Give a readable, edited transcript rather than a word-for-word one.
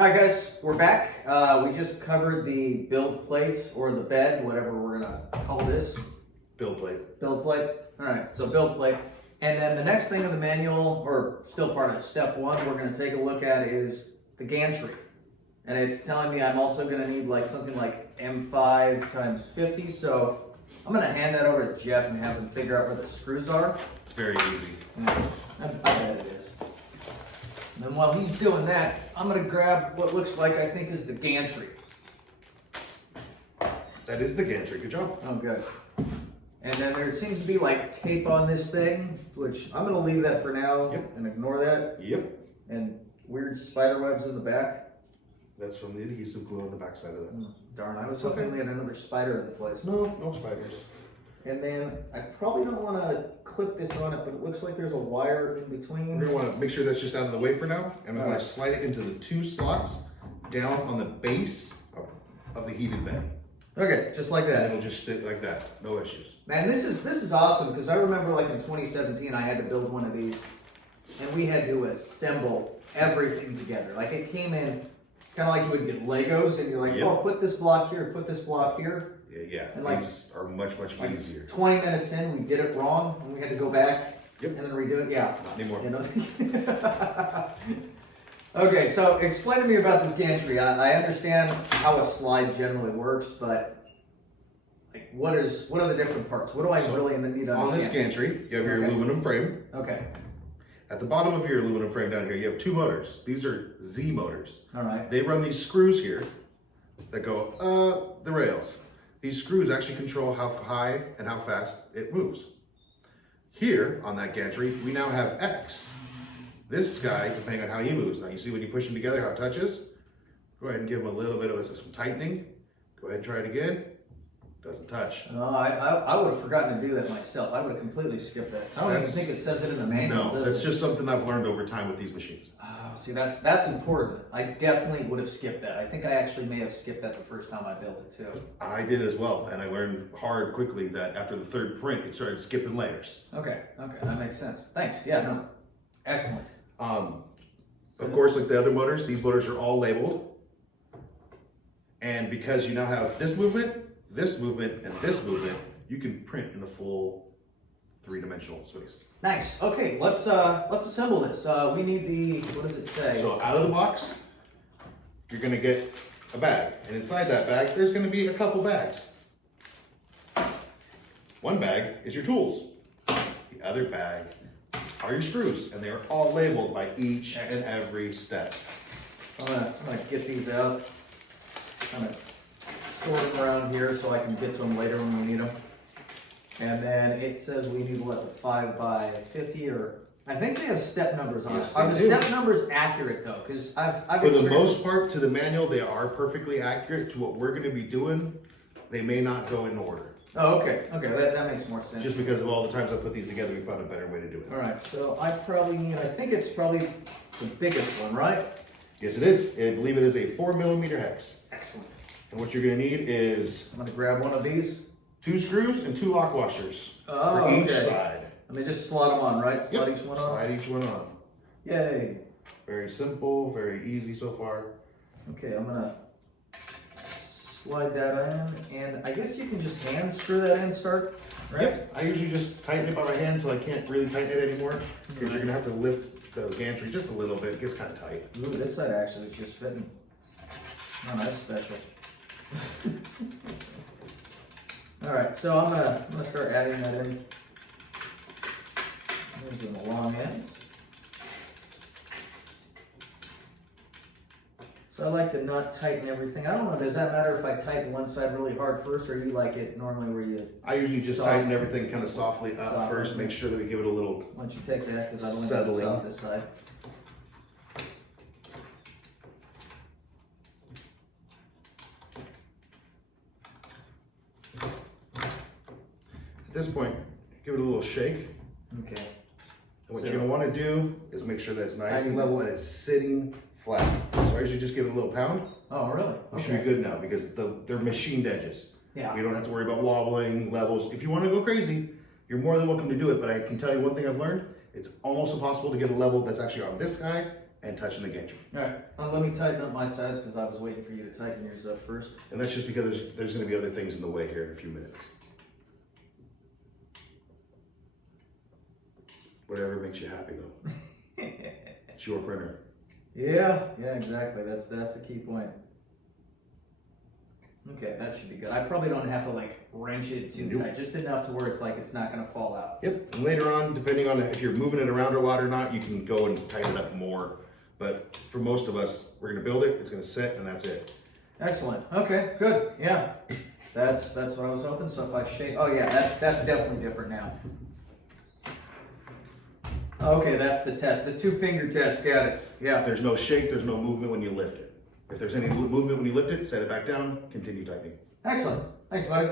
All right, guys, we're back. We just covered the build plate or the bed, whatever we're gonna call this. Build plate. Build plate. All right, so build plate. And then the next thing in the manual, or still part of step one, we're gonna take a look at is the gantry. And it's telling me I'm also gonna need like something like M5 times 50. So I'm gonna hand that over to Jeff and have him figure out where the screws are. It's very easy. I bet it is. And then while he's doing that, I'm gonna grab what looks like I think is the gantry. That is the gantry. Good job. Oh, good. And then there seems to be like tape on this thing, which I'm gonna leave that for now and ignore that. Yep. And weird spider webs in the back. That's from the adhesive glue on the back side of that. Darn, I was hoping we had another spider in the place. No spiders. And then I probably don't want to clip this on it, but it looks like there's a wire in between. We're gonna want to make sure that's just out of the way for now, and we're All going right. to slide it into the two slots down on the base of the heated bed. Okay, just like And that. it'll just sit like that. No issues. Man, this is awesome because I remember like in 2017 I had to build one of these, and we had to assemble everything together. Like it came in kind of like you would get Legos, and you're like, Yep. oh, put this block here, put this block here. Yeah. And like- These are much Like easier. 20 minutes in, we did it wrong, and we had to go back Yep. and then redo it. Yeah. Not anymore. You know? Okay, so explain to me about this gantry. I understand how a slide generally works, but like, what are the different parts? What do I So, really need to understand? On this gantry, you have your Okay. aluminum frame. Okay. At the bottom of your aluminum frame down here, you have two motors. These are Z motors. All right. They run these screws here that go up the rails. These screws actually control how high and how fast it moves. Here on that gantry, we now have X. This guy, depending on how he moves. Now you see when you push them together how it touches? Go ahead and give him a little bit of some tightening. Go ahead and try it again. Doesn't touch. I would have forgotten to do that myself. I would have completely skipped that. I don't even think it says it in the manual. No, does that's it? just something I've learned over time with these machines. Oh, see, that's important. I definitely would have skipped that. I think I actually may have skipped that the first time I built it too. I did as well, and I learned hard quickly that after the third print, it started skipping layers. Okay, that makes sense. Thanks. Yeah, no, excellent. Of course, like the other motors, these motors are all labeled. And because you now have this movement, and this movement, you can print in a full three-dimensional space. Nice. Okay, let's assemble this. We need the, what does it say? So out of the box, you're gonna get a bag. And inside that bag, there's gonna be a couple bags. One bag is your tools. The other bag are your screws, and they are all labeled by each and every step. I'm gonna get these out. I'm gonna store them around here so I can get to them later when we need them. And then it says we need what, the 5 by 50, or I think they have step numbers on Yes, it. Are the they do. step numbers accurate though? Because I've For the experienced- most part, to the manual, they are perfectly accurate to what we're gonna be doing. They may not go in order. Oh, okay, that makes more sense. Just because of all the times I put these together, we found a better way to do it. All right, so I probably need, I think it's probably the biggest one, right? Yes, it is. I believe it is a 4mm hex. Excellent. And what you're gonna need is I'm gonna grab one of these. 2 screws and 2 lock washers Oh, for each okay. side. Let me just slot them on, right? Slot each one on. Slide each one on. Yay. Very simple, very easy so far. Okay, I'm gonna slide that in, and I guess you can just hand screw that in, start, right? Yep. I usually just tighten it by my hand until I can't really tighten it anymore because Right. you're gonna have to lift the gantry just a little bit. It gets kind of tight. Ooh, this side actually is just fitting. Oh, that's special. All right, so I'm gonna start adding that in. These are the long ends. So I like to not tighten everything. I don't know, does that matter if I tighten one side really hard first, or you like it normally where you, I usually just Soft. tighten everything kind of softly up Soft. first, make sure that we give it a little. once you take that, because I don't want to Settling. off this side. At this point, give it a little shake. Okay. And what So- you're gonna wanna do is make sure that it's nice and level and it's sitting flat. So I usually just give it a little pound. Oh, really? We should be good now because they're machined edges. Yeah. We don't have to worry about wobbling, levels. If you wanna go crazy, you're more than welcome to do it, but I can tell you one thing I've learned. It's almost impossible to get a level that's actually on this guy and touching the gantry. All right, let me tighten up my sides because I was waiting for you to tighten yours up first. And that's just because there's going to be other things in the way here in a few minutes. Whatever makes you happy though. It's your printer. Yeah, exactly. That's the key point. Okay, that should be good. I probably don't have to like wrench it too Nope. tight, just enough to where it's like it's not gonna fall out. Yep, and later on, depending on if you're moving it around a lot or not, you can go and tighten it up more. But for most of us, we're gonna build it, it's gonna sit, and that's it. Excellent. Okay, good. Yeah, that's what I was hoping. So if I shake, oh yeah, that's definitely different now. Okay, that's the test. The 2-finger test. Got it. Yeah. There's no shake, there's no movement when you lift it. If there's any movement when you lift it, set it back down, continue tightening. Excellent. Thanks, buddy.